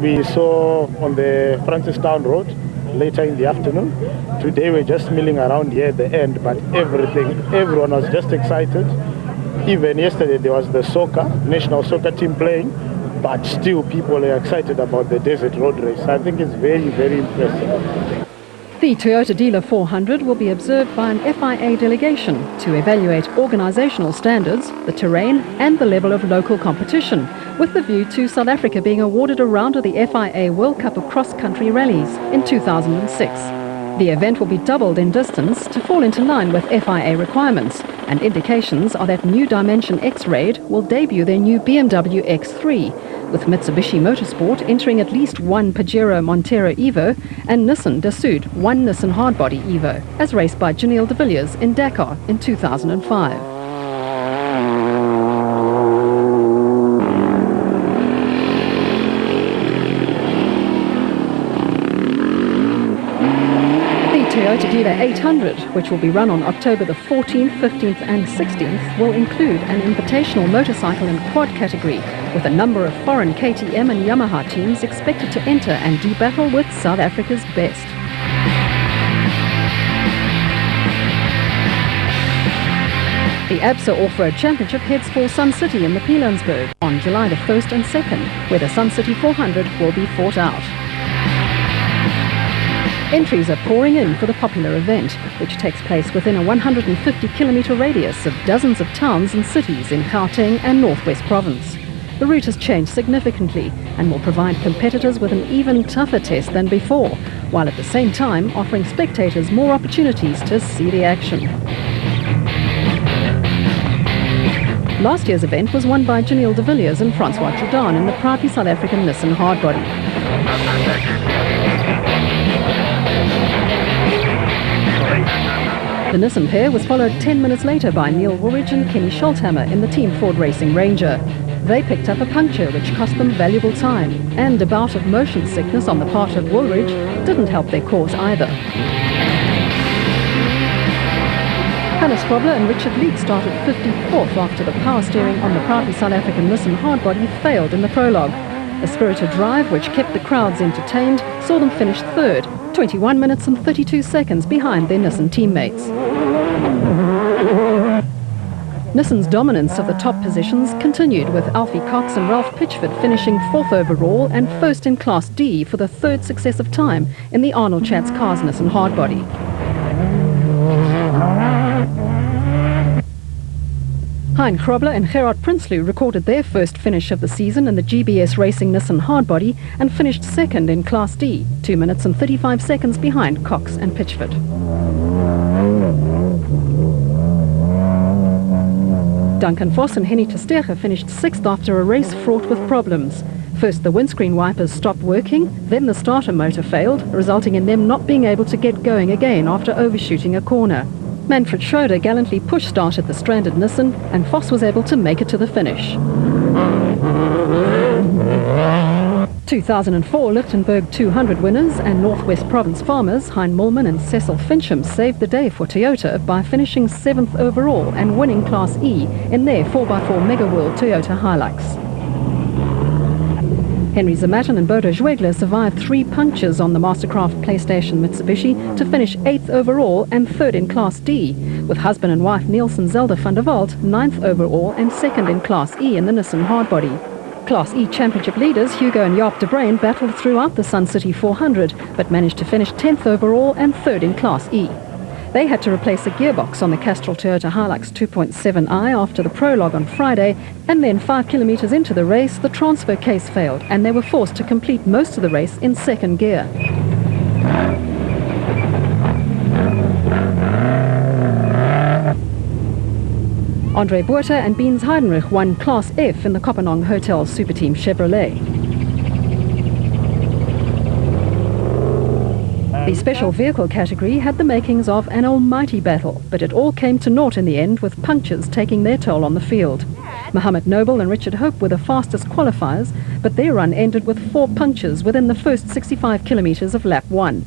then we saw on the Francistown Road later in the afternoon. Today we're just milling around here at the end, but everyone was just excited. Even yesterday there was the national soccer team playing, but still people are excited about the Desert Road Race. I think it's very, very impressive. The Toyota Dealer 400 will be observed by an FIA delegation to evaluate organisational standards, the terrain and the level of local competition, with the view to South Africa being awarded a round of the FIA World Cup of Cross-Country Rallies in 2006. The event will be doubled in distance to fall into line with FIA requirements, and indications are that New Dimension X-Raid will debut their new BMW X3, with Mitsubishi Motorsport entering at least one Pajero Montero Evo and Nissan Dassault one Nissan Hardbody Evo, as raced by Janelle de Villiers in Dakar in 2005. Toyota Dealer 800, which will be run on October the 14th, 15th and 16th, will include an invitational motorcycle and quad category, with a number of foreign KTM and Yamaha teams expected to enter and de-battle with South Africa's best. The ABSA Off-Road Championship heads for Sun City in the Pilanesberg on July the 1st and 2nd, where the Sun City 400 will be fought out. Entries are pouring in for the popular event, which takes place within a 150-kilometre radius of dozens of towns and cities in Gauteng and Northwest Province. The route has changed significantly and will provide competitors with an even tougher test than before, while at the same time offering spectators more opportunities to see the action. Last year's event was won by Janelle de Villiers and Francois Jordan in the proudly South African Nissan Hardbody. The Nissan pair was followed 10 minutes later by Neil Woolridge and Kenny Scholthammer in the Team Ford Racing Ranger. They picked up a puncture which cost them valuable time, and a bout of motion sickness on the part of Woolridge didn't help their cause either. Hannes Grobler and Richard Leek started 54th after the power steering on the proudly South African Nissan Hardbody failed in the prologue. A spirited drive which kept the crowds entertained saw them finish third, 21 minutes and 32 seconds behind their Nissan teammates. Nissan's dominance of the top positions continued, with Alfie Cox and Ralph Pitchford finishing 4th overall and 1st in Class D for the 3rd successive time in the Arnold Schatz Cars Nissan Hardbody. Hein Grobler and Gerard Prinsloo recorded their first finish of the season in the GBS Racing Nissan Hardbody and finished 2nd in Class D, 2 minutes and 35 seconds behind Cox and Pitchford. Duncan Vos and Henny Tersteger finished 6th after a race fraught with problems. First the windscreen wipers stopped working, then the starter motor failed, resulting in them not being able to get going again after overshooting a corner. Manfred Schroeder gallantly push-started the stranded Nissan, and Vos was able to make it to the finish. 2004 Lichtenberg 200 winners and Northwest Province farmers Hein Mulman and Cecil Fincham saved the day for Toyota by finishing 7th overall and winning Class E in their 4x4 Mega World Toyota Hilux. Henry Zamatin and Bodo Schwegler survived 3 punctures on the Mastercraft PlayStation Mitsubishi to finish 8th overall and 3rd in Class D, with husband and wife Nielsen Zelda van der Walt 9th overall and 2nd in Class E in the Nissan Hardbody. Class E Championship leaders Hugo and Jaap de Bruin battled throughout the Sun City 400, but managed to finish 10th overall and 3rd in Class E. They had to replace a gearbox on the Castrol Toyota Hilux 2.7i after the prologue on Friday, and then 5 kilometers into the race, the transfer case failed, and they were forced to complete most of the race in 2nd gear. Andre Buerta and Beens Heidenrich won Class F in the Kopenhagen Hotel Superteam Chevrolet. The special vehicle category had the makings of an almighty battle, but it all came to naught in the end, with punctures taking their toll on the field. Mohammed Noble and Richard Hope were the fastest qualifiers, but their run ended with 4 punctures within the first 65 kilometers of lap 1.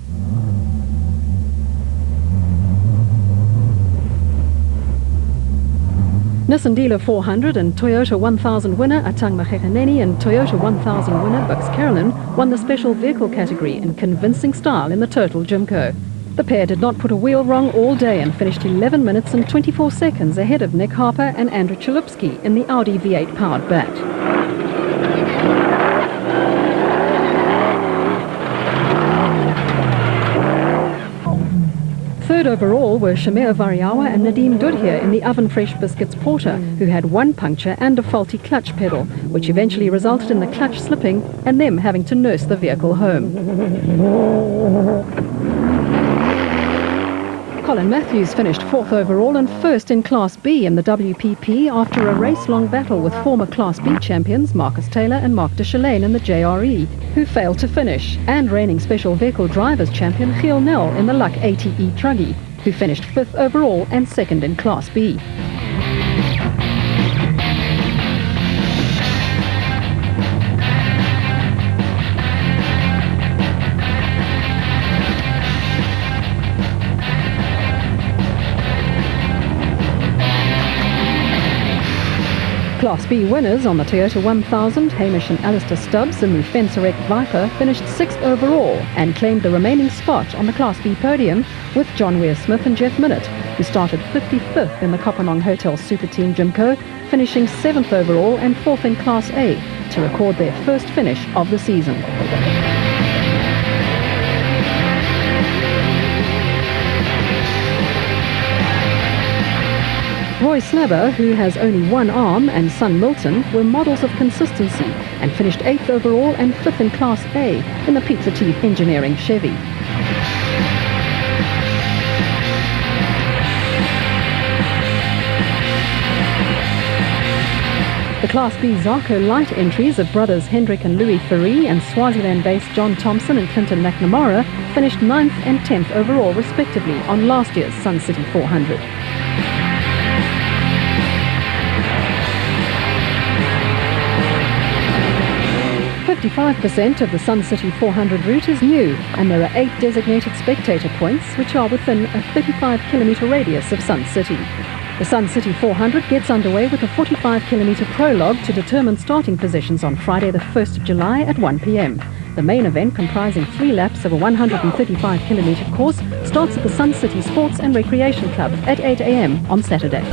Nissan Dealer 400 and Toyota 1000 winner Atang Mageganeni and Toyota 1000 winner Bux Carolyn won the special vehicle category in convincing style in the Total Gymco. The pair did not put a wheel wrong all day and finished 11 minutes and 24 seconds ahead of Nick Harper and Andrew Chalupsky in the Audi V8 powered Bat. Third overall were Shamir Variawa and Nadeem Dudhir in the Oven Fresh Biscuits Porter, who had one puncture and a faulty clutch pedal, which eventually resulted in the clutch slipping and them having to nurse the vehicle home. Colin Matthews finished fourth overall and first in Class B in the WPP after a race-long battle with former Class B champions Marcus Taylor and Mark de Chalane in the JRE, who failed to finish, and reigning Special Vehicle Drivers champion Giel Nel in the Luck ATE Truggy, who finished fifth overall and second in Class B. Class B winners on the Toyota 1000, Hamish and Alistair Stubbs in the Fencerek Viper, finished 6th overall and claimed the remaining spot on the Class B podium with John Weir-Smith and Jeff Minnett, who started 55th in the Kopanong Hotel Super Team Gymco, finishing 7th overall and 4th in Class A to record their first finish of the season. Roy Slabber, who has only one arm, and son Milton were models of consistency and finished 8th overall and 5th in Class A in the Pizza Teeth Engineering Chevy. The Class B Zarko light entries of brothers Hendrik and Louis Ferry and Swaziland-based John Thompson and Clinton McNamara finished 9th and 10th overall respectively on last year's Sun City 400. 55% of the Sun City 400 route is new, and there are 8 designated spectator points which are within a 35-kilometre radius of Sun City. The Sun City 400 gets underway with a 45-kilometre prologue to determine starting positions on Friday the 1st of July at 1 p.m. The main event, comprising 3 laps of a 135-kilometre course, starts at the Sun City Sports and Recreation Club at 8 a.m. on Saturday.